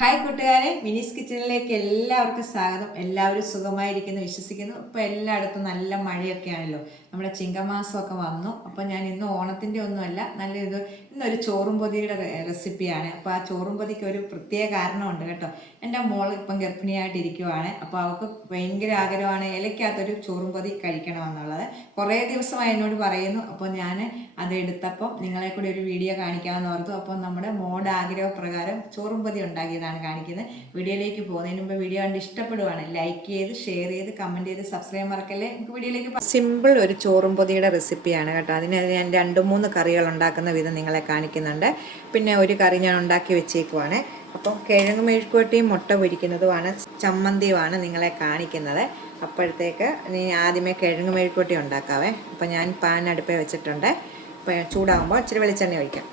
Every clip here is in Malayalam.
ഹായ് കൂട്ടുകാരെ, മിനീസ് കിച്ചണിലേക്ക് എല്ലാവർക്കും സ്വാഗതം. എല്ലാവരും സുഖമായിരിക്കുന്നു വിശ്വസിക്കുന്നു. ഇപ്പോൾ എല്ലായിടത്തും നല്ല മഴയൊക്കെയാണല്ലോ. നമ്മുടെ ചിങ്ങമാസമൊക്കെ വന്നു. അപ്പോൾ ഞാൻ ഇന്ന് ഓണത്തിൻ്റെ ഒന്നുമല്ല, ഇന്നൊരു ചോറും പൊതിയുടെ റെസിപ്പിയാണ്. അപ്പോൾ ആ ചോറും പൊതിക്ക് ഒരു പ്രത്യേക കാരണമുണ്ട് കേട്ടോ. എൻ്റെ മോൾ ഇപ്പം ഗർഭിണിയായിട്ടിരിക്കുവാണ്. അപ്പോൾ അവൾക്ക് ഭയങ്കര ആഗ്രഹമാണ് ഇലയ്ക്കകത്തൊരു ചോറും പൊതി കഴിക്കണമെന്നുള്ളത്. കുറേ ദിവസമായി എന്നോട് പറയുന്നു. അപ്പോൾ ഞാൻ അതെടുത്തപ്പോൾ നിങ്ങളെ കൂടി ഒരു വീഡിയോ കാണിക്കാമെന്ന് ഓർത്തു. അപ്പോൾ നമ്മുടെ മോളുടെ ആഗ്രഹപ്രകാരം ചോറും പൊതി ഉണ്ടാക്കിയതാണ് കാണിക്കുന്നത്. വീഡിയോയിലേക്ക് പോകുന്നതിന് മുമ്പ് വീഡിയോ കണ്ട് ഇഷ്ടപ്പെടുവാണ് ലൈക്ക് ചെയ്ത് ഷെയർ ചെയ്ത് കമൻറ്റ് ചെയ്ത് സബ്സ്ക്രൈബ് മറക്കല്ലേ. നമുക്ക് വീഡിയോയിലേക്ക് സിമ്പിൾ ഒരു ചോറും പൊതിയുടെ റെസിപ്പിയാണ് കേട്ടോ. അതിന് ഞാൻ 2-3 കറികൾ ഉണ്ടാക്കുന്ന വിധം നിങ്ങളെ കാണിക്കുന്നുണ്ട്. പിന്നെ ഒരു കറി ഞാൻ ഉണ്ടാക്കി വെച്ചേക്കുവാണ്. അപ്പം കിഴങ്ങ് മെഴുക്കുവരട്ടിയും മുട്ട പൊരിക്കുന്നതുമാണ്, ചമ്മന്തിയുമാണ് നിങ്ങളെ കാണിക്കുന്നത്. അപ്പോഴത്തേക്ക് ആദ്യമേ കിഴങ്ങ് മെഴുക്കുവരട്ടി ഉണ്ടാക്കാവേ. അപ്പം ഞാൻ പാൻ അടുപ്പേ വെച്ചിട്ടുണ്ട്. അപ്പോൾ ചൂടാകുമ്പോൾ ഇച്ചിരി വെളിച്ചെണ്ണ ഒഴിക്കാം.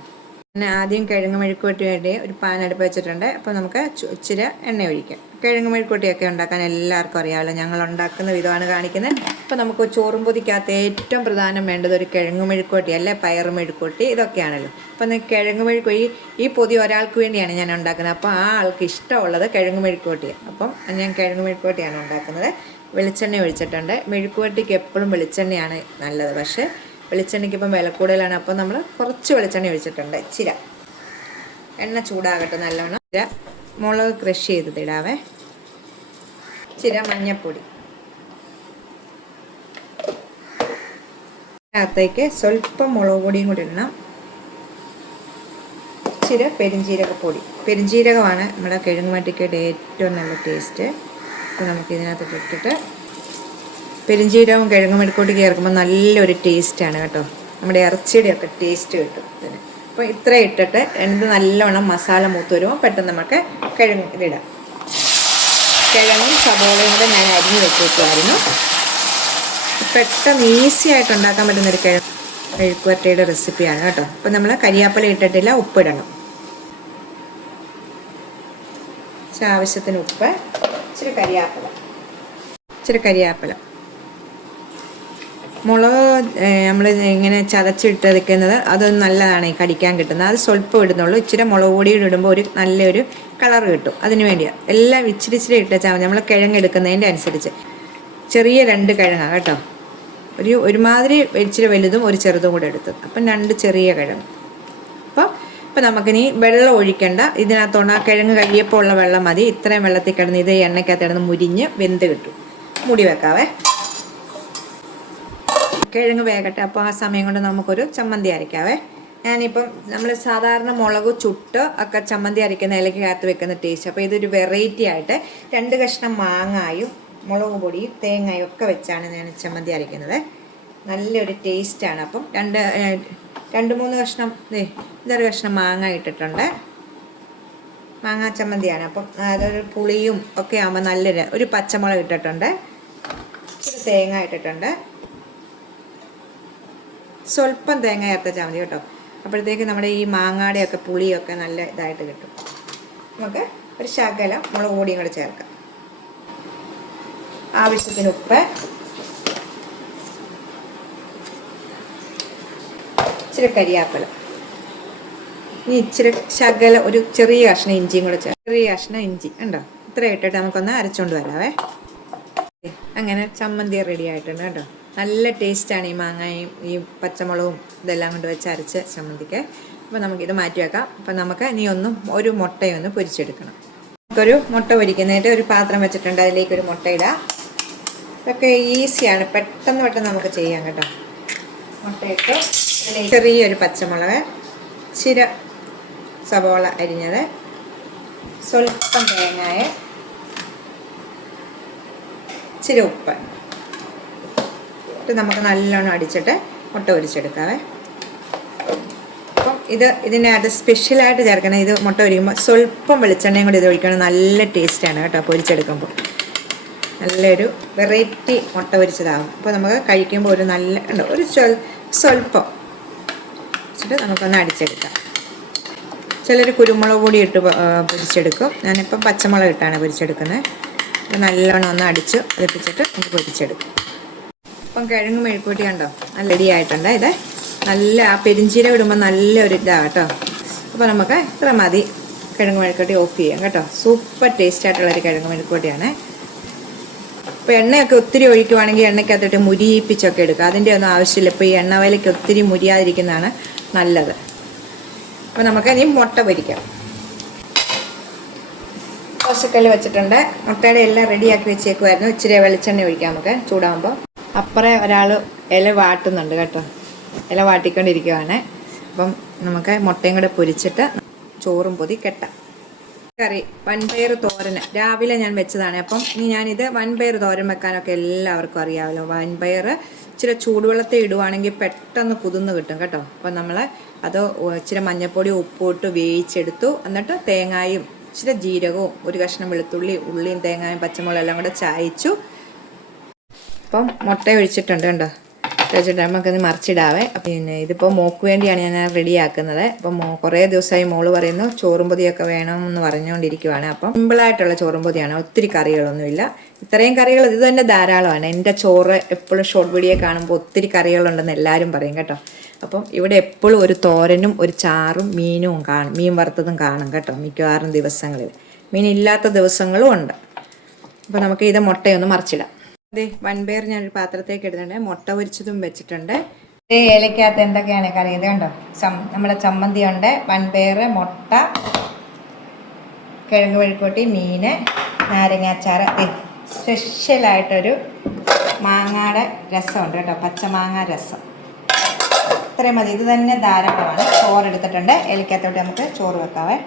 പിന്നെ ആദ്യം കിഴങ്ങ് മെഴുക്കുവരട്ടി വേണ്ടി ഒരു പാൻ അടുപ്പ് വെച്ചിട്ടുണ്ട്. അപ്പോൾ നമുക്ക് ഇച്ചിരി എണ്ണ ഒഴിക്കാം. കിഴങ്ങ് മെഴുക്കുവരട്ടിയൊക്കെ ഉണ്ടാക്കാൻ എല്ലാവർക്കും അറിയാമല്ലോ. ഞങ്ങൾ ഉണ്ടാക്കുന്ന വിധമാണ് കാണിക്കുന്നത്. അപ്പോൾ നമുക്ക് ചോറും പൊതിക്കകത്ത് ഏറ്റവും പ്രധാനം വേണ്ടത് ഒരു കിഴങ്ങ് മെഴുക്കുവരട്ടി അല്ലെ പയർ മെഴുക്കുവരട്ടി, ഇതൊക്കെയാണല്ലോ. അപ്പം കിഴങ്ങ് മെഴുക്കുവരട്ടി ഈ പൊതി ഒരാൾക്ക് വേണ്ടിയാണ് ഞാൻ ഉണ്ടാക്കുന്നത്. അപ്പോൾ ആ ആൾക്ക് ഇഷ്ടമുള്ളത് കിഴങ്ങ് മെഴുക്കുവരട്ടിയാണ്. അപ്പം ഞാൻ കിഴങ്ങ് മെഴുക്കുവരട്ടിയാണ് ഉണ്ടാക്കുന്നത്. വെളിച്ചെണ്ണ ഒഴിച്ചിട്ടുണ്ട്. മെഴുക്കുവരട്ടിക്ക് എപ്പോഴും വെളിച്ചെണ്ണയാണ് നല്ലത്. പക്ഷേ വെളിച്ചെണ്ണയ്ക്ക് ഇപ്പം വില കൂടുതലാണ്. അപ്പോൾ നമ്മൾ കുറച്ച് വെളിച്ചെണ്ണ ഒഴിച്ചിട്ടുണ്ട്. ഇച്ചിരി എണ്ണ ചൂടാകട്ടെ നല്ലവണ്ണം. ഇച്ചിരി മുളക് ക്രഷ് ചെയ്തിടാവേ. ഇച്ചിരി മഞ്ഞൾപ്പൊടി, അകത്തേക്ക് സ്വല്പം മുളക് പൊടിയും കൂടി ഇടണം. ഇച്ചിരി പെരുംജീരകപ്പൊടി. പെരുംജീരകമാണ് നമ്മുടെ കിഴങ്ങ് മട്ടിക്കയുടെ ഏറ്റവും നല്ല ടേസ്റ്റ്. അപ്പോൾ നമുക്ക് ഇതിനകത്ത് ഇട്ടിട്ട് പെരുംജീരകവും കിഴങ്ങ് മെഴുക്കുവരട്ടി ചേർക്കുമ്പോൾ നല്ലൊരു ടേസ്റ്റാണ് കേട്ടോ. നമ്മുടെ ഇറച്ചിയുടെയൊക്കെ ടേസ്റ്റ് കിട്ടും ഇതിന്. അപ്പോൾ ഇത്ര ഇട്ടിട്ട് എന്ത് നല്ലവണ്ണം മസാല മൂത്ത് വരുമ്പോൾ പെട്ടെന്ന് നമുക്ക് കിഴങ്ങ് ഇതിടാം. കിഴങ്ങും സബോളയും കൂടെ ഞാൻ അരിഞ്ഞ് വെച്ചിട്ടുമായിരുന്നു. പെട്ടെന്ന് ഈസി ആയിട്ട് ഉണ്ടാക്കാൻ പറ്റുന്നൊരു മെഴുക്കുവരട്ടിയുടെ റെസിപ്പിയാണ് കേട്ടോ. അപ്പോൾ നമ്മൾ കരിയാപ്പല ഇട്ടിട്ടില്ല, ഉപ്പിടണം. ആവശ്യത്തിന് ഉപ്പ്, ഇച്ചിരി കരിയാപ്പല. മുളക് നമ്മൾ ഇങ്ങനെ ചതച്ചിട്ട് വെക്കുന്നത് അത് നല്ലതാണ്, ഈ കടിക്കാൻ കിട്ടുന്നത്. അത് സ്വല്പം ഇടുന്നുള്ളൂ. ഇച്ചിരി മുളക് പൊടി ഇടുമ്പോൾ ഒരു നല്ലൊരു കളർ കിട്ടും. അതിന് വേണ്ടിയാണ് എല്ലാം ഇച്ചിരി ഇട്ടാൽ മതി. നമ്മൾ കിഴങ്ങ് എടുക്കുന്നതിൻ്റെ അനുസരിച്ച്. ചെറിയ 2 കിഴങ്ങാണ് കേട്ടോ. ഒരുമാതിരി ഇച്ചിരി വലുതും ഒരു ചെറുതും കൂടെ എടുത്തത്. അപ്പം 2 ചെറിയ കിഴങ്ങ്. അപ്പം നമുക്കിനി വെള്ളം ഒഴിക്കേണ്ട. ഇതിനകത്തോണ്ട് ആ കിഴങ്ങ് കഴിയപ്പോൾ ഉള്ള വെള്ളം മതി. ഇത്രയും വെള്ളത്തിൽ കിടന്ന് ഇത് എണ്ണയ്ക്കകത്ത് കിടന്ന് മുരിഞ്ഞ് വെന്ത് കിട്ടും. മൂടി വെക്കാവേ. കിഴങ്ങ് വേകട്ടെ. അപ്പോൾ ആ സമയം കൊണ്ട് നമുക്കൊരു ചമ്മന്തി അരയ്ക്കാവേ. ഞാനിപ്പം നമ്മൾ സാധാരണ മുളക് ചുട്ട് ഒക്കെ ചമ്മന്തി അരയ്ക്കുന്ന ഇലയ്ക്കകത്ത് വെക്കുന്ന ടേസ്റ്റ്. അപ്പോൾ ഇതൊരു വെറൈറ്റി ആയിട്ട് 2 കഷ്ണം മാങ്ങായും മുളക് പൊടിയും തേങ്ങയും ഒക്കെ വെച്ചാണ് ഞാൻ ചമ്മന്തി അരയ്ക്കുന്നത്. നല്ലൊരു ടേസ്റ്റാണ്. അപ്പം 2-3 കഷ്ണം ഇതൊരു കഷ്ണം മാങ്ങ ഇട്ടിട്ടുണ്ട്. മാങ്ങാ ചമ്മന്തിയാണ്. അപ്പം അതൊരു പുളിയും ഒക്കെ ആകുമ്പോൾ നല്ലൊരു ഒരു പച്ചമുളക് ഇട്ടിട്ടുണ്ട്. ഇച്ചിരി തേങ്ങ ഇട്ടിട്ടുണ്ട്. സ്വല്പം തേങ്ങ ചേർത്താൽ മതി കേട്ടോ. അപ്പോഴത്തേക്ക് നമ്മുടെ ഈ മാങ്ങാടെയൊക്കെ പുളിയൊക്കെ നല്ല ഇതായിട്ട് കിട്ടും. നമുക്ക് ഒരു ശകലം മുളക് പൊടിയും കൂടെ ചേർക്കാം. ആവശ്യത്തിന് ഉപ്പ്, ഇച്ചിരി കരിയാപ്പല, ഇനി ഇച്ചിരി ശകലം ഒരു ചെറിയ കഷ്ണം ഇഞ്ചിയും കൂടെ ചേർക്കാം. ചെറിയ കഷ്ണം ഇഞ്ചി ഉണ്ടോ? ഇത്ര ഇട്ടിട്ട് നമുക്കൊന്ന് അരച്ചുകൊണ്ട് വരാവേ. അങ്ങനെ ചമ്മന്തി റെഡി ആയിട്ടുണ്ട് കേട്ടോ. നല്ല ടേസ്റ്റാണ് ഈ മാങ്ങയും ഈ പച്ചമുളകും ഇതെല്ലാം കൊണ്ട് വെച്ച് അരച്ച് ചമ്മന്തിക്ക്. അപ്പോൾ നമുക്കിത് മാറ്റി വെക്കാം. അപ്പം നമുക്ക് ഇനി ഒരു മുട്ടയൊന്ന് പൊരിച്ചെടുക്കണം. നമുക്കൊരു മുട്ട പൊരിക്കുന്നതിൻ്റെ ഒരു പാത്രം വെച്ചിട്ടുണ്ട്. അതിലേക്കൊരു മുട്ട ഇടാം. ഇതൊക്കെ ഈസിയാണ്, പെട്ടെന്ന് നമുക്ക് ചെയ്യാം കേട്ടോ. മുട്ടയിട്ട് ചെറിയൊരു പച്ചമുളക്, ഇച്ചിരി സവോള അരിഞ്ഞത്, സ്വല്പം തേങ്ങായ, ഇച്ചിരി ഉപ്പ് ഇട്ട് നമുക്ക് നല്ലോണം അടിച്ചിട്ട് മുട്ട പൊരിച്ചെടുക്കാവേ. അപ്പം ഇതിനകത്ത് സ്പെഷ്യലായിട്ട് ചേർക്കണം. ഇത് മുട്ട പൊരിക്കുമ്പോൾ സ്വല്പം വെളിച്ചെണ്ണയും കൂടി ഇത് ഒഴിക്കണം. നല്ല ടേസ്റ്റാണ് കേട്ടോ. പൊരിച്ചെടുക്കുമ്പോൾ നല്ലൊരു വെറൈറ്റി മുട്ട പൊരിച്ചതാകും. അപ്പോൾ നമുക്ക് കഴിക്കുമ്പോൾ ഒരു സ്വല്പം വെച്ചിട്ട് നമുക്കൊന്ന് അടിച്ചെടുക്കാം. ചിലർ കുരുമുളക് പൊടി ഇട്ട് പൊരിച്ചെടുക്കും. ഞാനിപ്പം പച്ചമുളക് ഇട്ടാണ് പൊരിച്ചെടുക്കുന്നത്. അപ്പോൾ നല്ലോണം ഒന്ന് അടിച്ച് ഒലിപ്പിച്ചിട്ട് നമുക്ക് പൊരിച്ചെടുക്കും. അപ്പം കിഴങ്ങ് മെഴുക്കുവരട്ടി കണ്ടോ നല്ല റെഡി ആയിട്ടുണ്ട്. ഇത് നല്ല ആ പെരുംജീരകം ഇടുമ്പോൾ നല്ലൊരു ഇതാണ് കേട്ടോ. അപ്പോൾ നമുക്ക് ഇത്ര മതി കിഴങ്ങ് മെഴുക്കുവരട്ടി ഓഫ് ചെയ്യാം കേട്ടോ. സൂപ്പർ ടേസ്റ്റ് ആയിട്ടുള്ളൊരു കിഴങ്ങ് മെഴുക്കുവരട്ടിയാണ്. അപ്പോൾ എണ്ണയൊക്കെ ഒത്തിരി ഒഴിക്കുവാണെങ്കിൽ എണ്ണയ്ക്കകത്തിട്ട് മുരിയിപ്പിച്ചൊക്കെ എടുക്കുക. അതിൻ്റെ ഒന്നും ആവശ്യമില്ല. ഇപ്പോൾ ഈ എണ്ണവയിലേക്ക് ഒത്തിരി മുരിയാതിരിക്കുന്നതാണ് നല്ലത്. അപ്പോൾ നമുക്ക് ഇനി മുട്ട പൊരിക്കാം. ദോശക്കല്ല് വെച്ചിട്ടുണ്ട്. മുട്ടയുടെ എല്ലാം റെഡിയാക്കി വെച്ചേക്കുമായിരുന്നു. ഇച്ചിരി വെളിച്ചെണ്ണ ഒഴിക്കാം നമുക്ക് ചൂടാകുമ്പോൾ. അപ്പുറം ഒരാൾ ഇല വാട്ടുന്നുണ്ട് കേട്ടോ. ഇല വാട്ടിക്കൊണ്ടിരിക്കുവാണ്. അപ്പം നമുക്ക് മുട്ടയും കൂടെ പൊരിച്ചിട്ട് ചോറും പൊതി കെട്ടാം. കറി വൻപയർ തോരന് രാവിലെ ഞാൻ വെച്ചതാണ്. അപ്പം ഇനി ഞാനിത് വൻപയർ തോരൻ വെക്കാനൊക്കെ എല്ലാവർക്കും അറിയാമല്ലോ. വൻപയർ ഇച്ചിരി ചൂടുവെള്ളത്തിൽ ഇടുവാണെങ്കിൽ പെട്ടെന്ന് കുതിർന്ന് കിട്ടും കേട്ടോ. അപ്പം നമ്മൾ അത് ഇച്ചിരി മഞ്ഞൾപ്പൊടി ഉപ്പും ഇട്ട് വേവിച്ചെടുത്തു. എന്നിട്ട് തേങ്ങായും ഇച്ചിരി ജീരകവും ഒരു കഷ്ണം വെളുത്തുള്ളി ഉള്ളിയും തേങ്ങായും പച്ചമുളകും എല്ലാം കൂടെ ചായച്ചു. അപ്പം മുട്ട ഒഴിച്ചിട്ടുണ്ട് കണ്ടോ. വെച്ചിട്ട് നമുക്കത് മറിച്ചിടാവേ. പിന്നെ ഇതിപ്പോൾ മോക്ക് വേണ്ടിയാണ് ഞാൻ റെഡിയാക്കുന്നത്. അപ്പം കുറേ ദിവസമായി മോള് പറയുന്നു ചോറും പൊതിയൊക്കെ വേണമെന്ന് പറഞ്ഞുകൊണ്ടിരിക്കുവാണ്. അപ്പം സിമ്പിളായിട്ടുള്ള ചോറും പൊതിയാണ്. ഒത്തിരി കറികളൊന്നുമില്ല. ഇത്രയും കറികൾ ഇത് തന്നെ ധാരാളമാണ്. എൻ്റെ ചോറ് എപ്പോഴും ഷോർട്ട് വീഡിയോ കാണുമ്പോൾ ഒത്തിരി കറികളുണ്ടെന്ന് എല്ലാവരും പറയും കേട്ടോ. അപ്പം ഇവിടെ എപ്പോഴും ഒരു തോരനും ഒരു ചാറും മീനും കാണും. മീൻ വറുത്തതും കാണും കേട്ടോ മിക്കവാറും ദിവസങ്ങളിൽ. മീനില്ലാത്ത ദിവസങ്ങളും ഉണ്ട്. അപ്പോൾ നമുക്ക് ഇത് മുട്ടയൊന്ന് മറിച്ചിടാം. അതെ വൻപയർ ഞാനൊരു പാത്രത്തേക്ക് ഇടുന്നുണ്ട്. മുട്ട പൊരിച്ചതും വെച്ചിട്ടുണ്ട്. ഏലക്കകത്ത് എന്തൊക്കെയാണ് കറി ഇത് കണ്ടോ. നമ്മുടെ ചമ്മന്തി ഉണ്ട്, വൻപയർ, മുട്ട, കിഴങ്ങ് മെഴുക്കുവരട്ടി, മീൻ, നാരങ്ങാച്ചാറ്. സ്പെഷ്യലായിട്ടൊരു മാങ്ങയുടെ രസമുണ്ട് കേട്ടോ. പച്ചമാങ്ങ രസം. ഇത്രയും മതി. ഇത് തന്നെ ധാരാളമാണ്. ചോറെടുത്തിട്ടുണ്ട്. ഏലക്കകത്തോട്ട് നമുക്ക് ചോറ് വെക്കാവേ.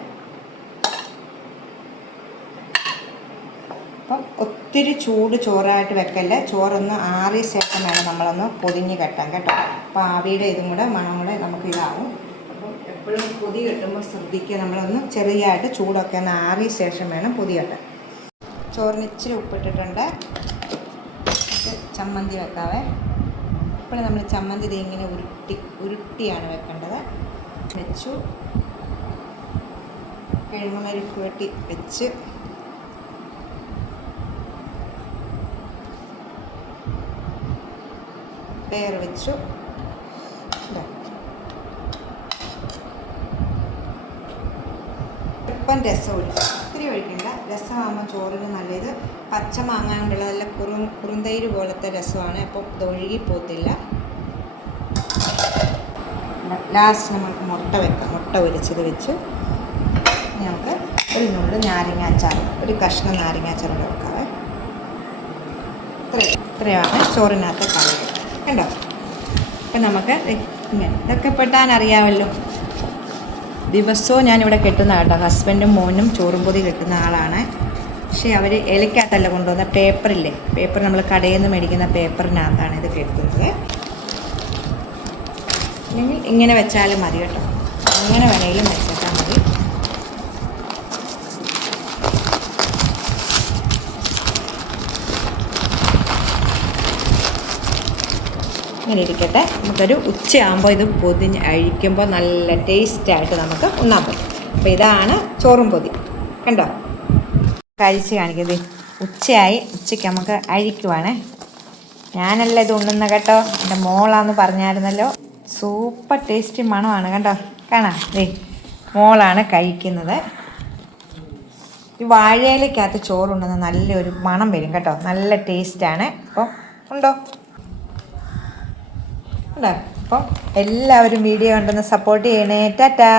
അപ്പം ഒത്തിരി ചൂട് ചോറായിട്ട് വെക്കല്ലേ. ചോറൊന്ന് ആറിയ ശേഷം വേണം നമ്മളൊന്ന് പൊതിഞ്ഞ് കെട്ടാൻ കേട്ടോ. അപ്പോൾ ആവിയുടെ ഇതും കൂടെ മണം കൂടെ നമുക്ക് ഇതാവും. അപ്പം എപ്പോഴും പൊതി കെട്ടുമ്പോൾ ശ്രദ്ധിക്കുക. നമ്മളൊന്ന് ചെറിയതായിട്ട് ചൂടൊക്കെ ഒന്ന് ആറിയ ശേഷം വേണം പൊതി കെട്ടാൻ. ചോറിന് ഇച്ചിരി ഉപ്പിട്ടിട്ടുണ്ട്. ചമ്മന്തി വെക്കാവേ. ഇപ്പോൾ നമ്മൾ ചമ്മന്തി ഇത് ഇങ്ങനെ ഉരുട്ടിയാണ് വെക്കേണ്ടത്. വെച്ചു. കിഴങ്ങ് മെഴുക്കുവരട്ടി വെച്ച് പേർ വെച്ചു. ഇപ്പം രസം ഒഴിച്ചു. ഒത്തിരി ഒഴിക്കണ്ട. രസമാകുമ്പോൾ ചോറിന് നല്ലത്. പച്ച മാങ്ങ കൊണ്ടുള്ള നല്ല കുറുന്തൈര് പോലത്തെ രസമാണ്. അപ്പം ഇത് ഒഴുകിപ്പോത്തില്ല. ലാസ്റ്റ് നമുക്ക് മുട്ട വെക്കാം. മുട്ട പൊരിച്ചത് വെച്ച് നമുക്ക് ഒരു നുള്ളു നാരങ്ങാച്ചാർ, ഒരു കഷ്ണം നാരങ്ങാച്ചാർ കൂടെ വെക്കാവേ. ഇത്രയാണ് ചോറിനകത്ത് കറി കണ്ടോ. അപ്പം നമുക്ക് ഇങ്ങനെ ഇതൊക്കെ പെട്ടാൻ അറിയാമല്ലോ. ദിവസവും ഞാനിവിടെ കെട്ടുന്ന കേട്ടോ. ഹസ്ബൻഡും മോനും ചോറും പൊതി കെട്ടുന്ന ആളാണ്. പക്ഷേ അവർ ഇലക്കകത്തല്ല കൊണ്ടുവന്ന പേപ്പറില്ലേ, പേപ്പർ നമ്മൾ കടയിൽ നിന്ന് മേടിക്കുന്ന പേപ്പറിനകത്താണ് ഇത് കെട്ടുന്നത്. അല്ലെങ്കിൽ ഇങ്ങനെ വെച്ചാലും മതി കേട്ടോ. അങ്ങനെ വേണമെങ്കിലും വെച്ചാൽ മതി. ഇങ്ങനെ ഇരിക്കട്ടെ. നമുക്കൊരു ഉച്ചയാകുമ്പോൾ ഇത് പൊതിഞ്ഞ് അഴിക്കുമ്പോൾ നല്ല ടേസ്റ്റായിട്ട് നമുക്ക് ഉണ്ണാൻ പറ്റും. അപ്പോൾ ഇതാണ് ചോറും പൊതി കണ്ടോ. കഴിച്ച് കാണിക്കുന്നത് ഉച്ചയായി. ഉച്ചയ്ക്ക് നമുക്ക് അഴിക്കുവാണേ. ഞാനല്ല ഇത് ഉണ്ണുന്ന കേട്ടോ, എൻ്റെ മോളാന്ന് പറഞ്ഞായിരുന്നല്ലോ. സൂപ്പർ ടേസ്റ്റി മണമാണ് കണ്ടോ. കാണാം മോളാണ് കഴിക്കുന്നത്. ഈ വാഴയിലേക്കകത്ത് ചോറുണ്ടെന്ന് നല്ലൊരു മണം വരും കേട്ടോ. നല്ല ടേസ്റ്റാണ്. അപ്പം ഉണ്ടോ. അപ്പം എല്ലാവരും വീഡിയോ കണ്ടൊന്ന് സപ്പോർട്ട് ചെയ്യണേ. ടാറ്റാ.